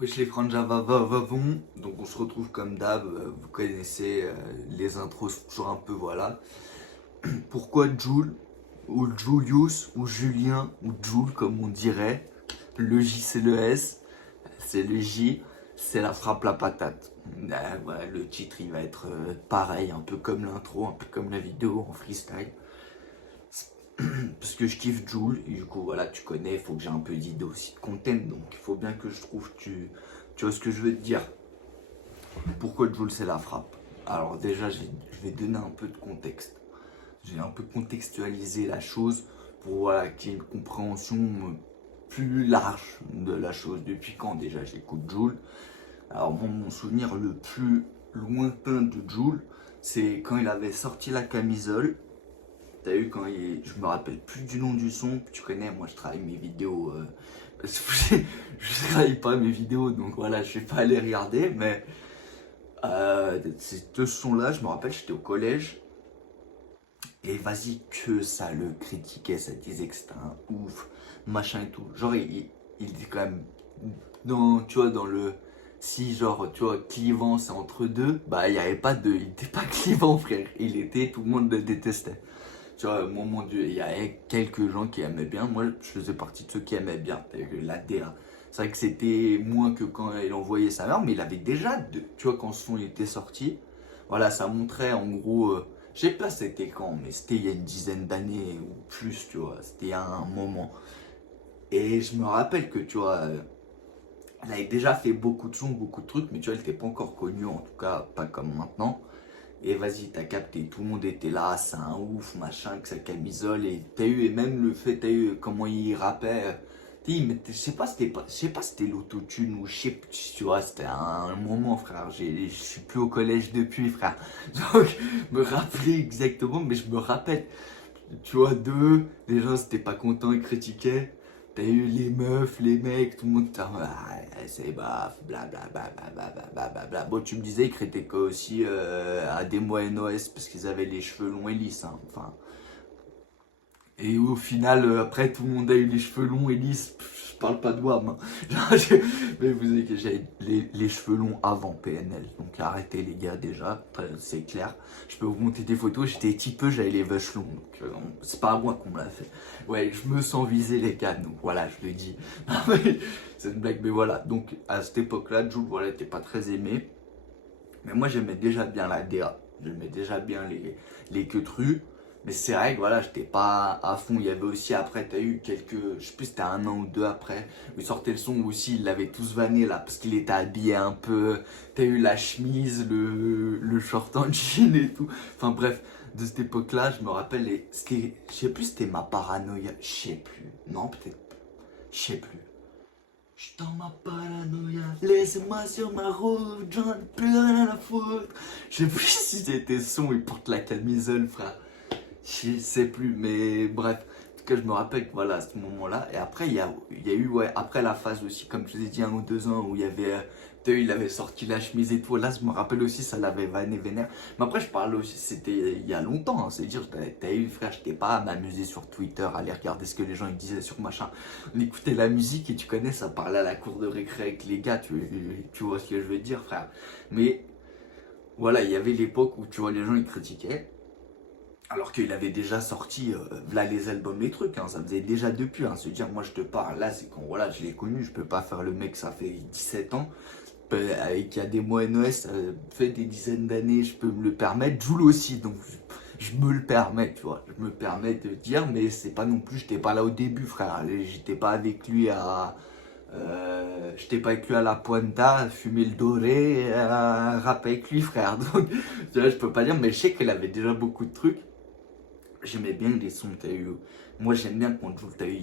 Wesh les frangins vavon, donc on se retrouve comme d'hab, vous connaissez les intros sont toujours un peu voilà. Pourquoi Jules, ou Julius, ou Julien, ou Jules comme on dirait, le J c'est le S, c'est le J, c'est la frappe la patate. Voilà, le titre il va être pareil, un peu comme l'intro, un peu comme la vidéo en freestyle. Parce que je kiffe Jules, et du coup voilà tu connais, il faut que j'ai un peu d'idées aussi de content, donc il faut bien que je trouve, tu vois ce que je veux te dire. Pourquoi Jules c'est la frappe? Alors déjà je vais donner un peu de contexte. J'ai un peu contextualisé la chose pour voilà, qu'il y ait une compréhension plus large de la chose. Depuis quand déjà j'écoute Jules? Alors mon souvenir le plus lointain de Jules, c'est quand il avait sorti la camisole. T'as vu quand je me rappelle plus du nom du son, tu connais, moi je travaille mes vidéos, je travaille pas mes vidéos, donc voilà, je vais pas aller regarder, mais ces deux sons-là, je me rappelle, j'étais au collège, et vas-y que ça le critiquait, ça disait que c'était un ouf, machin et tout. Genre, il était quand même dans, tu vois, dans le, si genre, tu vois, clivant c'est entre deux, bah il y avait pas de, il était pas clivant frère, il était, tout le monde le détestait. Tu vois, mon Dieu, il y avait quelques gens qui aimaient bien. Moi, je faisais partie de ceux qui aimaient bien. La DA. C'est vrai que c'était moins que quand il envoyait sa mère, mais il avait déjà, tu vois, quand son était sorti, voilà, ça montrait en gros, je sais pas c'était quand, mais c'était il y a une dizaine d'années ou plus, tu vois, c'était il y a un moment. Et je me rappelle que, tu vois, elle avait déjà fait beaucoup de sons, beaucoup de trucs, mais tu vois, elle n'était pas encore connue, en tout cas, pas comme maintenant. Et vas-y, t'as capté, tout le monde était là, c'est un ouf, machin, que sa camisole, et t'as eu, et même le fait, t'as eu comment il rappait, je sais pas, je sais pas, c'était l'autotune ou je sais plus, tu vois, c'était un moment, frère, je suis plus au collège depuis, frère, donc, me rappeler exactement, mais je me rappelle, tu vois, les gens c'était pas contents, ils critiquaient. T'as eu les meufs, les mecs, tout le monde était en mode, ah, c'est baf, blablabla. Bon, tu me disais, ils critiquaient aussi à des mois NOS parce qu'ils avaient les cheveux longs et lisses. Hein. Enfin, et au final, après, tout le monde a eu les cheveux longs et lisses. Je parle pas de WAM. Hein. Mais vous savez que j'avais les cheveux longs avant PNL. Donc arrêtez les gars déjà, c'est clair. Je peux vous montrer des photos, j'étais petit peu, j'avais les vaches longs. Donc c'est pas à moi qu'on me l'a fait. Ouais, je me sens visé les gars, donc voilà, je le dis. C'est une blague, mais voilà. Donc à cette époque-là, Jules, voilà, était pas très aimé. Mais moi j'aimais déjà bien la DA. J'aimais déjà bien les queutrus. Mais c'est vrai que voilà, j'étais pas à fond. Il y avait aussi après, t'as eu quelques. Je sais plus, c'était un an ou deux après. Où il sortait le son où aussi, ils l'avaient tous vanné là. Parce qu'il était habillé un peu. T'as eu la chemise, le short en jean et tout. Enfin bref, de cette époque-là, je me rappelle. C'était. Je sais plus, c'était ma paranoïa. Je sais plus. Non, peut-être. Je sais plus. J'suis dans ma paranoïa, laissez-moi sur ma route, j'en ai plus rien à foutre. Je sais plus si c'était son, il porte la camisole, frère. Je sais plus, mais bref. En tout cas, je me rappelle que voilà, à ce moment-là. Et après, il y a eu, ouais, après la phase aussi, comme je vous ai dit, 1 ou 2 ans, où il y avait. Il avait sorti la chemise et tout. Là, je me rappelle aussi, ça l'avait vanné vénère. Mais après, je parle aussi, c'était il y a longtemps. Hein, c'est-à-dire, t'as eu, frère, j'étais pas à m'amuser sur Twitter, à aller regarder ce que les gens ils disaient sur machin. On écoutait la musique et tu connais, ça parlait à la cour de récré avec les gars. Tu vois ce que je veux dire, frère. Mais voilà, il y avait l'époque où, tu vois, les gens ils critiquaient. Alors qu'il avait déjà sorti là les albums, les trucs, hein, ça faisait déjà depuis. Hein, se dire, moi je te parle, là c'est quand voilà, je l'ai connu, je peux pas faire le mec, ça fait 17 ans. Avec il y a des mois NOS, ça fait des dizaines d'années, je peux me le permettre. Joule aussi, donc je me le permets, tu vois. Je me permets de dire, mais c'est pas non plus, j'étais pas là au début, frère. J'étais pas avec lui à. J'étais pas avec lui à la Puenta, fumer le doré, rapper avec lui, frère. Donc, tu vois, je peux pas dire, mais je sais qu'il avait déjà beaucoup de trucs. J'aimais bien les sons, t'as eu. Moi, j'aime bien quand Jules, t'as eu,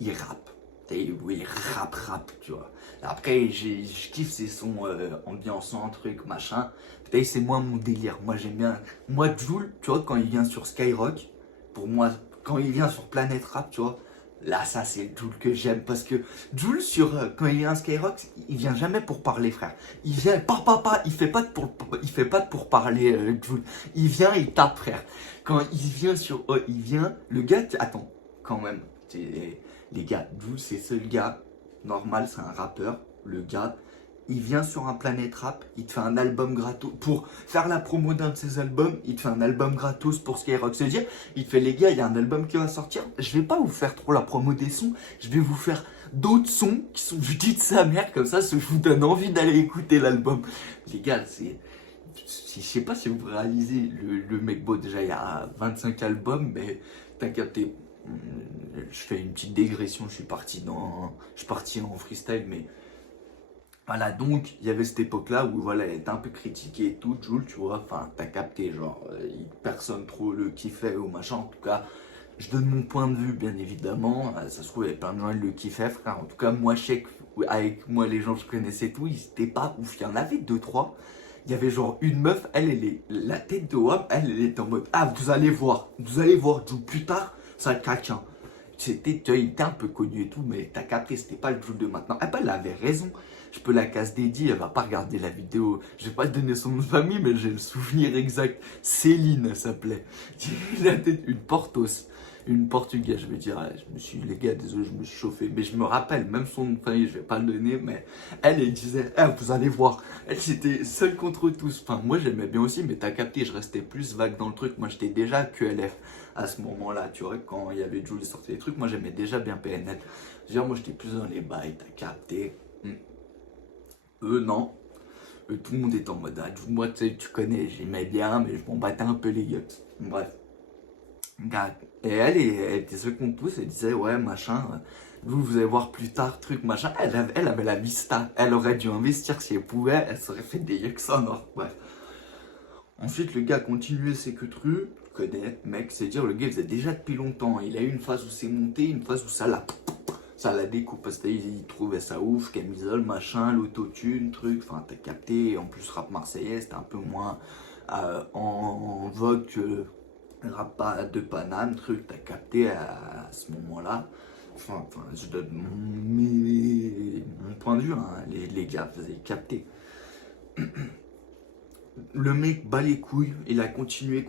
il rappe. T'as eu, oui, il rap, tu vois. Après, je kiffe ces sons ambiançants, trucs, machin. T'as eu, c'est moins mon délire. Moi, j'aime bien. Moi, Jules, tu vois, quand il vient sur Skyrock, pour moi, quand il vient sur Planète Rap, tu vois, là, ça, c'est le Jules que j'aime. Parce que Jules, quand il vient à Skyrock, il vient jamais pour parler, frère. Il vient, pas, il fait pas pour parler, Jules. Il vient, il tape, frère. Quand il vient sur. Oh, il vient. Le gars. Attends, quand même. Les gars, Jules, c'est ce seul gars. Normal, c'est un rappeur. le gars, il vient sur un Planet Rap, il te fait un album gratos. Pour faire la promo d'un de ses albums, il te fait un album gratos pour Skyrock. C'est-à-dire, il te fait les gars, il y a un album qui va sortir. Je vais pas vous faire trop la promo des sons, je vais vous faire d'autres sons qui sont du dit de sa mère, comme ça vous donne envie d'aller écouter l'album. Les gars, je sais pas si vous réalisez, le mec, bon, déjà il y a 25 albums, mais t'as capté. Je fais une petite dégression, je suis parti en freestyle, mais voilà, donc il y avait cette époque-là où voilà, elle était un peu critiquée et tout, Jul, tu vois, enfin, t'as capté, genre, personne trop le kiffait ou machin, en tout cas, je donne mon point de vue, bien évidemment, ça se trouve, il y avait plein de gens qui le kiffaient, frère, en tout cas, moi, je sais avec moi, les gens que je connaissais tout, ils étaient pas ouf, il y en avait deux, trois, il y avait genre une meuf, la tête de WAM, elle était en mode, ah, vous allez voir, Jul, plus tard, ça caque, hein. C'était, tu vois, il était un peu connu et tout, mais t'as capté, c'était pas le Jul de maintenant. Ah bah, elle avait raison. Je peux la casse dédiée, elle va pas regarder la vidéo. Je vais pas te donner son nom de famille, mais j'ai le souvenir exact. Céline, elle s'appelait. La tête, une Portos. Une Portugaise, je veux dire. Les gars, désolé, je me suis chauffé. Mais je me rappelle, même son nom de famille, je vais pas le donner, mais elle disait, eh, vous allez voir. Elle, j'étais seule contre tous. Enfin, moi, j'aimais bien aussi, mais t'as capté, je restais plus vague dans le truc. Moi, j'étais déjà QLF à ce moment-là, tu vois, quand il y avait Jules sorti des trucs, moi, j'aimais déjà bien PNL. Je veux dire, moi, j'étais plus dans les bails, t'as capté. Eux, non. Eux, tout le monde est en mode, ah, moi, tu connais, j'aimais bien, mais je m'en battais un peu les gueules. Bref. Et elle était seule contre tous, elle disait, ouais, machin, vous allez voir plus tard, truc, machin. Elle avait la vista. Elle aurait dû investir si elle pouvait, elle serait fait des yeux que ça, non. Bref. Ensuite, le gars a continué ses que trucs. Je connais, mec, c'est dire, le gars, il faisait déjà depuis longtemps. Il a eu une phase où c'est monté, une phase où ça la découpe parce qu'il trouvait ça ouf, camisole, machin, l'autotune, truc, enfin t'as capté, en plus rap marseillais c'était un peu moins en vogue que rap de Paname, truc, t'as capté à ce moment-là. Enfin, je donne mon point de vue, hein, les gars, vous avez capté. Le mec bat les couilles, il a continué.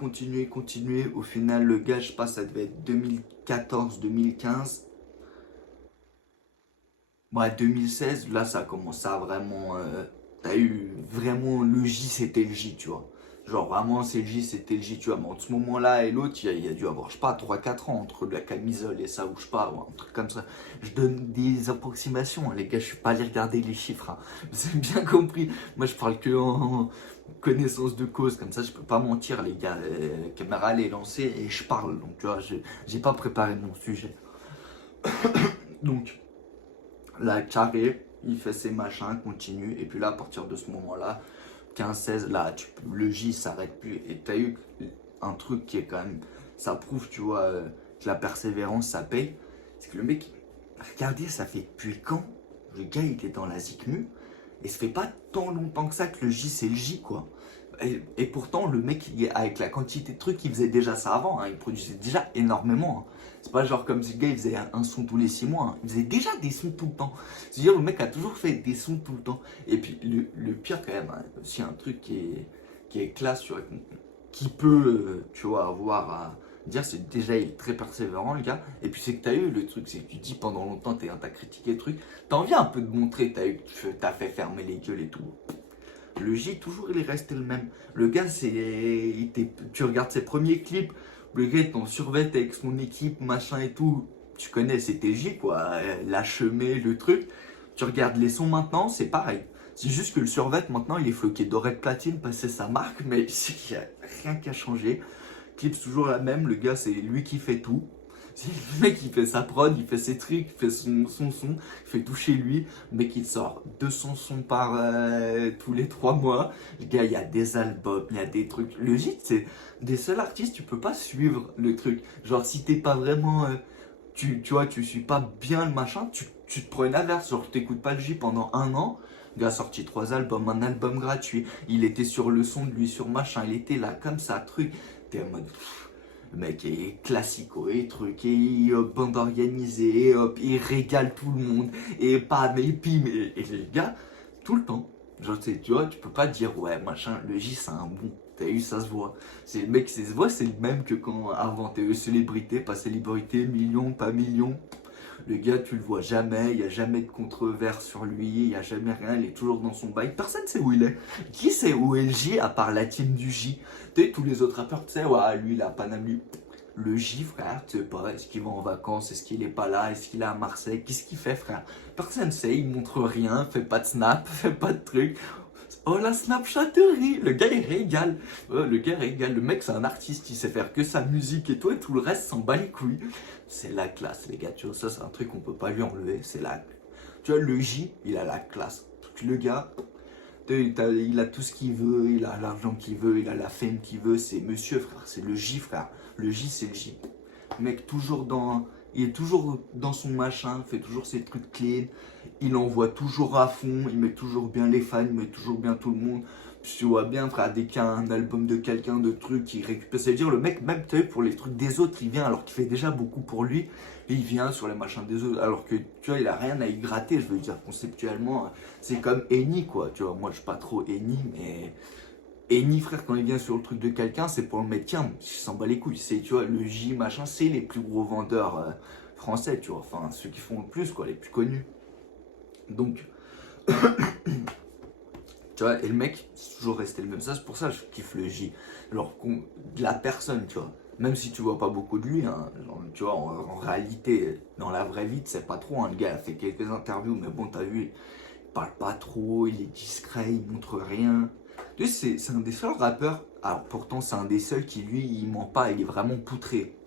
Au final, le gars, je pense, ça devait être 2014-2015. Ouais, 2016, là, ça commence à vraiment. T'as eu vraiment le J, c'était le J, tu vois. Genre, vraiment, c'est le J, c'était le J, tu vois. Mais entre ce moment-là et l'autre, il y a dû avoir, je sais pas, 3-4 ans entre la camisole et ça, ou je sais pas, ou un truc comme ça. Je donne des approximations, hein, les gars, je suis pas allé regarder les chiffres, hein. Vous avez bien compris. Moi, je parle que en connaissance de cause, comme ça, je peux pas mentir, les gars. Caméra, elle est lancée et je parle, donc, tu vois, j'ai pas préparé mon sujet. Donc. Là, carré, il fait ses machins, continue. Et puis là, à partir de ce moment-là, 15-16, là, le J s'arrête plus. Et t'as eu un truc qui est quand même. Ça prouve, tu vois, que la persévérance, ça paye. C'est que le mec, regardez, ça fait depuis quand le gars, il était dans la ZICMU. Et ça fait pas tant longtemps que ça que le J, c'est le J, quoi. Et pourtant, le mec, avec la quantité de trucs, il faisait déjà ça avant. Hein, il produisait déjà énormément. Hein. C'est pas genre comme si le gars il faisait un son tous les 6 mois. Hein. Il faisait déjà des sons tout le temps. C'est-à-dire, le mec a toujours fait des sons tout le temps. Et puis, le pire, quand même, hein, aussi un truc qui est classe, tu vois, qui peut, tu vois, avoir à dire, c'est déjà, il est très persévérant, le gars. Et puis, c'est que t'as eu le truc, c'est que tu dis pendant longtemps, t'as critiqué le truc. T'as envie un peu de montrer, t'as fait fermer les gueules et tout. Le J, toujours, il est resté le même. Le gars, tu regardes ses premiers clips, le gars est en survêt avec son équipe, machin et tout. Tu connais, c'était J, quoi. La chemée, le truc. Tu regardes les sons maintenant, c'est pareil. C'est juste que le survêt, maintenant, il est floqué doré de platine parce que c'est sa marque, mais c'est qu'il n'y a rien qui a changé. Clip, c'est toujours la même. Le gars, c'est lui qui fait tout. Le mec, il fait sa prod, il fait ses trucs, il fait son son, il fait tout chez lui. Le mec, il sort 200 sons par tous les 3 mois. Le gars, il y a des albums, il y a des trucs. Le J, c'est des seuls artistes, tu peux pas suivre le truc. Genre, si t'es pas vraiment. Tu vois, tu suis pas bien le machin, tu te prends une averse. Genre, tu t'écoutes pas le J pendant un an. Le gars a sorti 3 albums, un album gratuit. Il était sur le son de lui, sur machin. Il était là, comme ça, truc. T'es en mode. Le mec est classico et truc, et hop, bande organisée, et hop, il régale tout le monde, et pas, mais pim, et les gars, tout le temps. Genre, tu vois, tu peux pas dire, ouais, machin, le J c'est un bon. T'as eu, ça se voit. C'est le mec, ça se voit, c'est le même que quand avant t'es célébrité, pas célébrité, million, pas million. Le gars, tu le vois jamais, il n'y a jamais de controverse sur lui, il n'y a jamais rien, il est toujours dans son bail. Personne ne sait où il est. Qui sait où est le J à part la team du J? Tu sais, tous les autres rappeurs, tu sais, ouais, lui, il a pas d'âme, lui. Le J, frère, tu sais pas, est-ce qu'il va en vacances, est-ce qu'il est pas là, est-ce qu'il est à Marseille, qu'est-ce qu'il fait, frère? Personne ne sait, il montre rien, fait pas de snap, fait pas de truc. Oh la Snapchatterie, le gars il régale, le gars régale, le mec c'est un artiste, il sait faire que sa musique et tout, et tout le reste s'en bat les couilles. C'est la classe les gars, tu vois, ça c'est un truc qu'on peut pas lui enlever, c'est la... Tu vois, le J, il a la classe. Le gars, il a tout ce qu'il veut, il a l'argent qu'il veut, il a la fame qu'il veut, c'est monsieur frère, c'est le J frère. Le J c'est le J. Le mec toujours dans... Il est toujours dans son machin, fait toujours ses trucs clean, il envoie toujours à fond, il met toujours bien les fans, il met toujours bien tout le monde. Puis tu vois bien, frère, dès qu'il y a un album de quelqu'un, de trucs, il récupère. Ça veut dire, le mec, même tu sais, pour les trucs des autres, il vient alors qu'il fait déjà beaucoup pour lui, et il vient sur les machins des autres, alors que tu vois, il a rien à y gratter, je veux dire, conceptuellement, c'est comme Eni, quoi, tu vois. Moi, je suis pas trop Eni, mais. Eni, frère, quand il vient sur le truc de quelqu'un, c'est pour le mettre, tiens, il s'en bat les couilles. C'est, tu vois, le J, machin, c'est les plus gros vendeurs français, tu vois. Enfin, ceux qui font le plus, quoi, les plus connus. Donc, tu vois, et le mec, c'est toujours resté le même. Ça, c'est pour ça que je kiffe le J. Alors, de la personne, tu vois. Même si tu vois pas beaucoup de lui, hein, genre, tu vois, en réalité, dans la vraie vie, tu sais pas trop. Hein, le gars a fait quelques interviews, mais bon, t'as vu, il parle pas trop, il est discret, il montre rien. Tu sais, c'est un des seuls rappeurs, alors pourtant c'est un des seuls qui lui, il ment pas, il est vraiment poutré,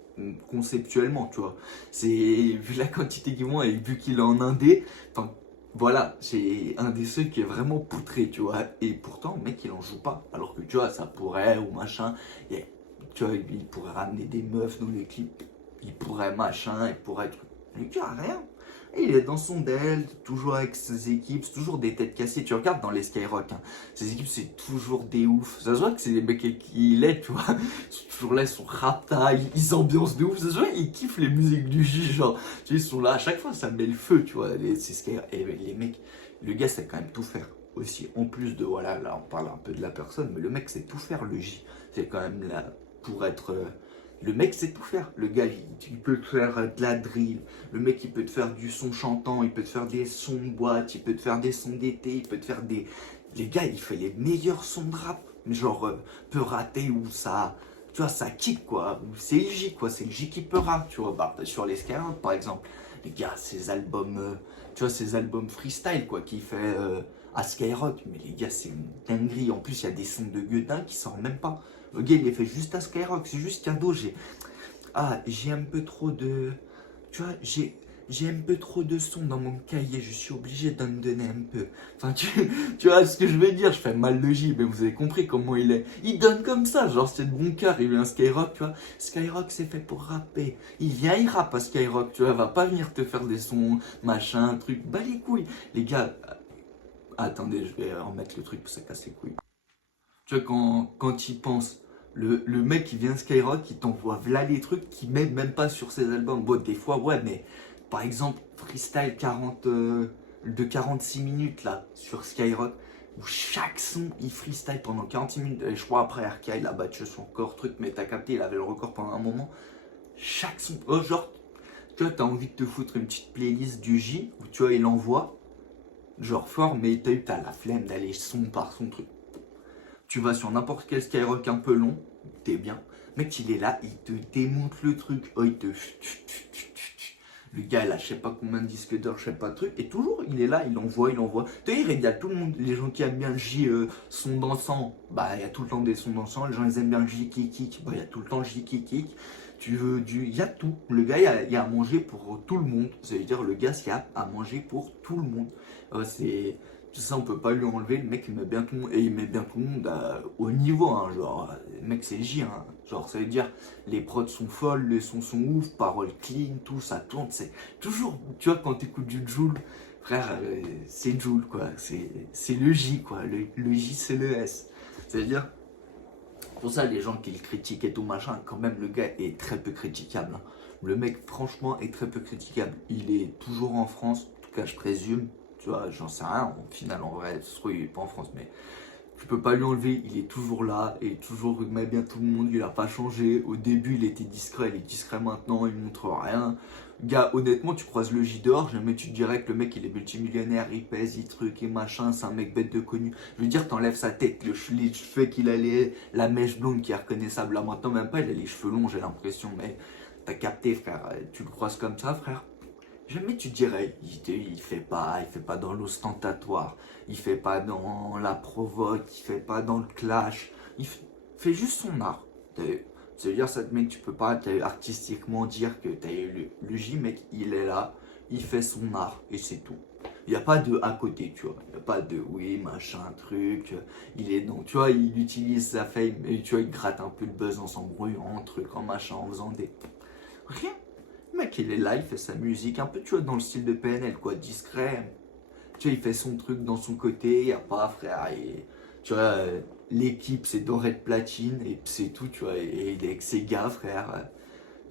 conceptuellement, tu vois. C'est, vu la quantité qu'il vend et vu qu'il est en indé, enfin, voilà, c'est un des seuls qui est vraiment poutré, tu vois. Et pourtant, le mec, il en joue pas. Alors que, tu vois, ça pourrait, ou machin, et, tu vois, il pourrait ramener des meufs dans les clips, il pourrait machin, il pourrait être... Mais tu vois, rien. Et il est dans son del, toujours avec ses équipes, c'est toujours des têtes cassées. Tu regardes dans les Skyrock, hein, ses équipes c'est toujours des oufs. Ça se voit que c'est des mecs qui il est, tu vois. Ils sont toujours là, ils sont rapta, ils ambiancent de ouf. Ça se voit, ils kiffent les musiques du J, genre. Tu sais, ils sont là, à chaque fois ça met le feu, tu vois. Ces Skyrock. Et les mecs, le gars sait quand même tout faire aussi. En plus de, voilà, là on parle un peu de la personne, mais le mec sait tout faire, le J. C'est quand même là pour être. Le mec sait tout faire. Le gars, il peut te faire de la drill. Le mec, il peut te faire du son chantant. Il peut te faire des sons de boîte. Il peut te faire des sons d'été. Il peut te faire des. Les gars, il fait les meilleurs sons de rap. Genre, peut rater ou ça. Tu vois, ça kick quoi. C'est le J quoi. C'est le J qui peut rap. Tu vois, bah, sur les Skyrock par exemple. Les gars, ces albums. Tu vois, ces albums freestyle quoi. Qu'il fait à Skyrock. Mais les gars, c'est une dinguerie. En plus, il y a des sons de Guetin qui sortent même pas. Le gars, il est fait juste à Skyrock, c'est juste cadeau. J'ai un peu trop de. Tu vois, j'ai un peu trop de sons dans mon cahier, je suis obligé d'en donner un peu. Enfin, tu vois ce que je veux dire, je fais mal le J, mais vous avez compris comment il est. Il donne comme ça, genre c'est de bon cœur, il vient Skyrock, tu vois. Skyrock, c'est fait pour rapper. Il vient, il rappe à Skyrock, tu vois, va pas venir te faire des sons, machin, truc, bah les couilles. Les gars, attendez, je vais remettre le truc pour que ça casse les couilles. Tu vois, quand il pense. Le mec qui vient Skyrock, il t'envoie là les trucs qu'il met même pas sur ses albums. Bon, des fois, ouais, mais par exemple, Freestyle 40, de 46 minutes là, sur Skyrock, où chaque son, il freestyle pendant 46 minutes. Et je crois après, RK, il a battu son record, truc, mais t'as capté, il avait le record pendant un moment. Chaque son, oh, genre, tu vois, t'as envie de te foutre une petite playlist du J, où tu vois, il envoie, genre fort, mais t'as la flemme d'aller son par son truc. Tu vas sur n'importe quel Skyrock un peu long, t'es bien. Mec, il est là, il te démonte le truc. Oh, il te. Le gars, il a je sais pas combien de disques d'or, je sais pas de truc. Et toujours, il est là, il envoie, il envoie. Tu sais, il régale tout le monde. Les gens qui aiment bien le J son dansant, bah, il y a tout le temps des sons dansants. Les gens, ils aiment bien le J qui kick, bah, il y a tout le temps le J qui kick. Tu veux du. Il y a tout. Le gars, il y a à manger pour tout le monde. Ça veut dire, le gars, il y a à manger pour tout le monde. C'est. Ça, on peut pas lui enlever. Le mec, il met bien tout le monde. Et il met bien tout le monde au niveau. Hein, genre, le mec, c'est le J. Hein. Genre, ça veut dire, les prods sont folles, les sons sont ouf, paroles clean, tout, ça tourne. C'est toujours, tu vois, quand t'écoutes du Jul, frère, c'est Jul, quoi. C'est le J, quoi. Le J, c'est le S. Ça veut dire, pour ça, les gens qui le critiquent et tout machin, quand même, le gars est très peu critiquable. Hein. Le mec, franchement, est très peu critiquable. Il est toujours en France, en tout cas, je présume. Tu vois, j'en sais rien. Au final, en vrai, ce soit, il est pas en France, mais tu peux pas lui enlever. Il est toujours là et toujours il met bien tout le monde. Il a pas changé. Au début, il était discret. Il est discret maintenant. Il montre rien. Gars, honnêtement, tu croises le J dehors, jamais tu te dirais que le mec il est multimillionnaire, il pèse, il truc et machin, c'est un mec bête de connu. Je veux dire, t'enlèves sa tête, les cheveux qu'il a, la mèche blonde qui est reconnaissable. Là maintenant, même pas, il a les cheveux longs, j'ai l'impression, mais t'as capté, frère. Tu le croises comme ça, frère. Jamais tu te dirais, il fait pas dans l'ostentatoire, il fait pas dans la provoque, il fait pas dans le clash, fait juste son art. C'est-à-dire, ça te met que tu peux pas artistiquement dire que t'as eu le J, mec, il est là, il fait son art, et c'est tout. Il n'y a pas de à côté, tu vois. Il n'y a pas de oui, machin, truc. Il est donc, tu vois, il utilise sa fame, et tu vois, il gratte un peu le buzz en s'embrouillant, en truc, en machin, en faisant des. Rien. Le mec, il est là, il fait sa musique, un peu, tu vois, dans le style de PNL, quoi, discret. Tu vois, il fait son truc dans son côté, il n'y a pas, frère. Et, tu vois, l'équipe, c'est Dorette Platine, et c'est tout, tu vois. Et il est avec ses gars, frère.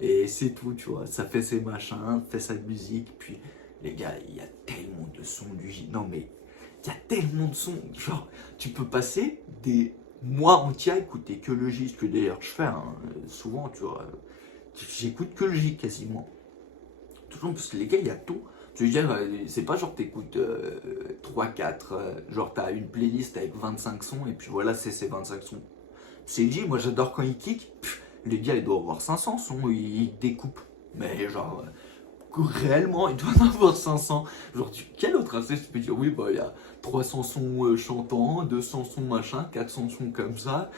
Et c'est tout, tu vois. Ça fait ses machins, fait sa musique. Puis, les gars, il y a tellement de sons du J. Non, mais il y a tellement de sons. Genre, tu peux passer des mois entiers à écouter que le J. Ce que d'ailleurs je fais hein, souvent, tu vois. J'écoute que le J quasiment. Toujours parce que les gars, il y a tout. Tu veux dire, c'est pas genre t'écoutes 3-4, genre t'as une playlist avec 25 sons et puis voilà, c'est ces 25 sons. C'est J, moi j'adore quand il kick. Les gars, il doit avoir 500 sons, il découpe. Mais genre, réellement, il doit en avoir 500. Genre, quel autre artiste je peux dire, oui, bah il y a 300 sons chantants, 200 sons machin, 400 sons comme ça.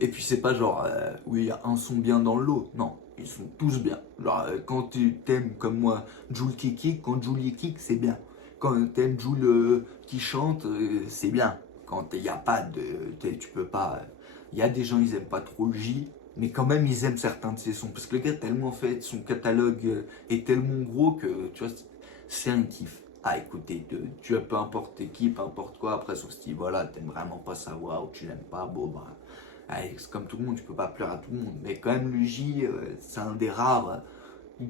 Et puis c'est pas genre, oui, il y a un son bien dans le lot. Non, ils sont tous bien. Genre, quand tu t'aimes comme moi, Jul qui kick, quand Jul kick, c'est bien. Quand t'aimes Jul qui chante, c'est bien. Quand il n'y a pas de. Tu peux pas. Il y a des gens, ils aiment pas trop le J, mais quand même, ils aiment certains de ses sons. Parce que le gars, tellement fait, son catalogue est tellement gros que, tu vois, c'est un kiff à écouter. Tu vois, peu importe qui, peu importe quoi. Après, sauf si, voilà, t'aimes vraiment pas sa voix ou tu l'aimes pas, bon, bah. Allez, c'est comme tout le monde, tu peux pas pleurer à tout le monde. Mais quand même, le J, c'est un des rares.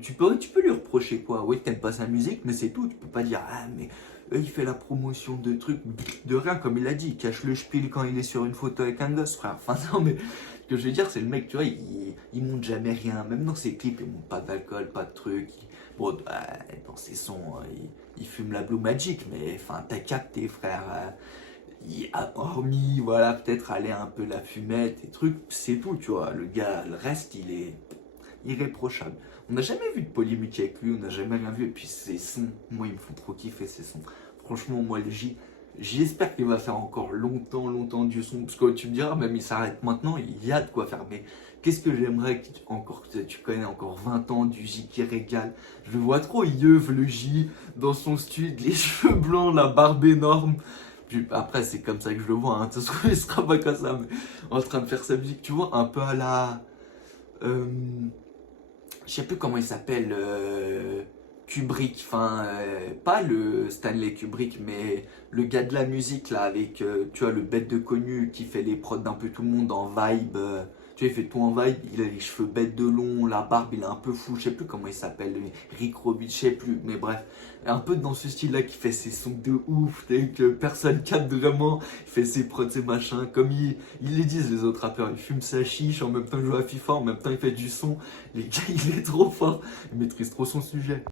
Tu peux lui reprocher quoi? Oui, t'aimes pas sa musique, mais c'est tout. Tu peux pas dire, ah, mais il fait la promotion de trucs, de rien, comme il a dit. Il cache le spiel quand il est sur une photo avec un gosse, frère. Enfin, non, mais ce que je veux dire, c'est le mec, tu vois, il monte jamais rien. Même dans ses clips, il monte pas d'alcool, pas de trucs. Bon, dans ses sons, il fume la Blue Magic, mais enfin, t'as capté, frère. Il a hormis, voilà, peut-être aller un peu la fumette et trucs, c'est tout, tu vois. Le gars, le reste, il est irréprochable. On n'a jamais vu de polémique avec lui, on n'a jamais rien vu. Et puis ses sons, moi, ils me font trop kiffer ces sons. Franchement, moi, le J, j'espère qu'il va faire encore longtemps, longtemps du son. Parce que tu me diras, même il s'arrête maintenant, il y a de quoi faire. Mais qu'est-ce que j'aimerais que tu connais encore 20 ans du J qui régale. Je le vois trop, il yeuve le J dans son studio, les cheveux blancs, la barbe énorme. Puis après, c'est comme ça que je le vois. Hein. De toute façon, il sera pas comme ça, mais en train de faire sa musique, tu vois, un peu à la. Euh, je sais plus comment il s'appelle, Kubrick, enfin, pas le Stanley Kubrick, mais le gars de la musique, là, avec, tu vois, le bête de connu qui fait les prods d'un peu tout le monde en vibe, tu vois, il fait tout en vibe, il a les cheveux bêtes de long, la barbe, il est un peu fou, je sais plus comment il s'appelle, Rick Robbins, je sais plus, mais bref, un peu dans ce style-là qui fait ses sons de ouf, que personne capte vraiment, il fait ses prods, ses machins, comme ils les disent les autres rappeurs, il fume sa chiche, en même temps il joue à FIFA, en même temps il fait du son, les gars, il est trop fort, il maîtrise trop son sujet.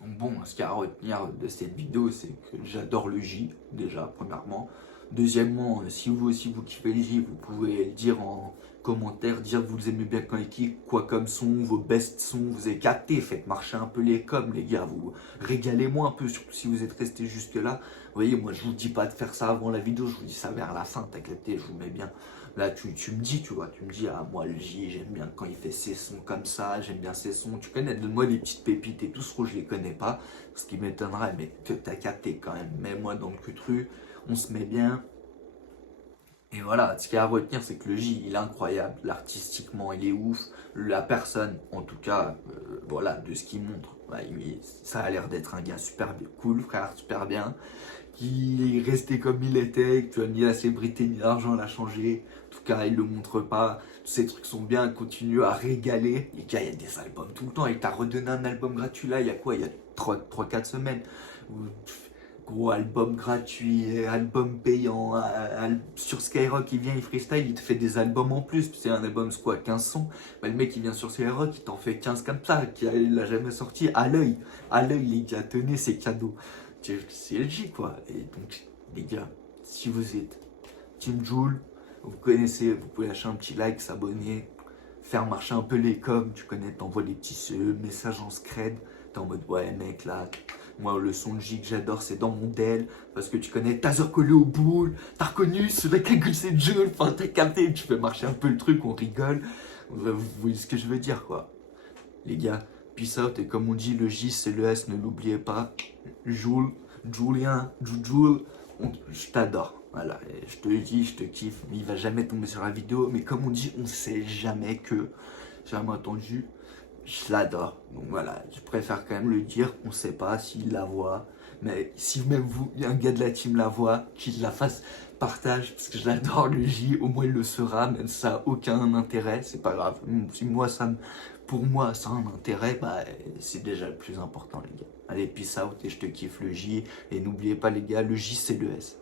Donc bon, ce qu'il y a à retenir de cette vidéo, c'est que j'adore le J, déjà, premièrement. Deuxièmement, si vous aussi vous kiffez le J, vous pouvez le dire en commentaire, dire que vous les aimez bien quand il kick, quoi comme son, vos best sons, vous avez capté, faites marcher un peu les coms, les gars, vous régalez-moi un peu, surtout si vous êtes resté jusque là. Vous voyez, moi je vous dis pas de faire ça avant la vidéo, je vous dis ça vers la fin, t'as capté, je vous mets bien. Là, tu me dis, tu vois, tu me dis, ah, moi, le J, j'aime bien quand il fait ses sons comme ça, j'aime bien ses sons. Tu connais, donne-moi des petites pépites et tout, ce que je les connais pas, ce qui m'étonnerait, mais que t'as capté quand même. Mets-moi dans le cutru, on se met bien. Et voilà, ce qu'il y a à retenir, c'est que le J, il est incroyable, artistiquement, il est ouf. La personne, en tout cas, voilà, de ce qu'il montre, ouais, ça a l'air d'être un gars super bien, cool, frère, super bien, qui est resté comme il était, que tu as ni la célébrité ni l'argent l'a changé. En tout cas, il le montre pas. Tous ces trucs sont bien, continue à régaler. Les gars, il y a des albums tout le temps. Il t'a redonné un album gratuit là, il y a quoi? Il y a 3-4 semaines. Gros album gratuit, album payant, sur Skyrock il vient, il freestyle, il te fait des albums en plus, c'est un album c'est quoi, 15 sons, bah, le mec il vient sur Skyrock, il t'en fait 15 comme ça, il l'a jamais sorti, à l'œil les gars, tenez c'est cadeau, c'est LG quoi, et donc les gars, si vous êtes Team Joule, vous connaissez, vous pouvez lâcher un petit like, s'abonner, faire marcher un peu les coms, tu connais, t'envoies des petits messages en scred, t'es en mode ouais mec là, moi le son de J que j'adore c'est dans mon Dell, parce que tu connais Taser collé au boule, t'as reconnu ce mec a c'est Joule, enfin t'as capté, tu fais marcher un peu le truc, on rigole, vous voyez ce que je veux dire quoi. Les gars, peace out, et comme on dit, le J c'est le S, ne l'oubliez pas, Joule, Julien, Joule, je t'adore. Voilà, et je te le dis, je te kiffe. Il va jamais tomber sur la vidéo, mais comme on dit, on sait jamais que. J'ai jamais entendu, je l'adore. Donc voilà, je préfère quand même le dire. On sait pas s'il la voit, mais si même vous, il y a un gars de la team la voit, qu'il la fasse partage, parce que je l'adore le J. Au moins il le sera, même si ça n'a aucun intérêt, c'est pas grave. Si moi pour moi ça a un intérêt, bah c'est déjà le plus important les gars. Allez, peace out et je te kiffe le J. Et n'oubliez pas les gars, le J c'est le S.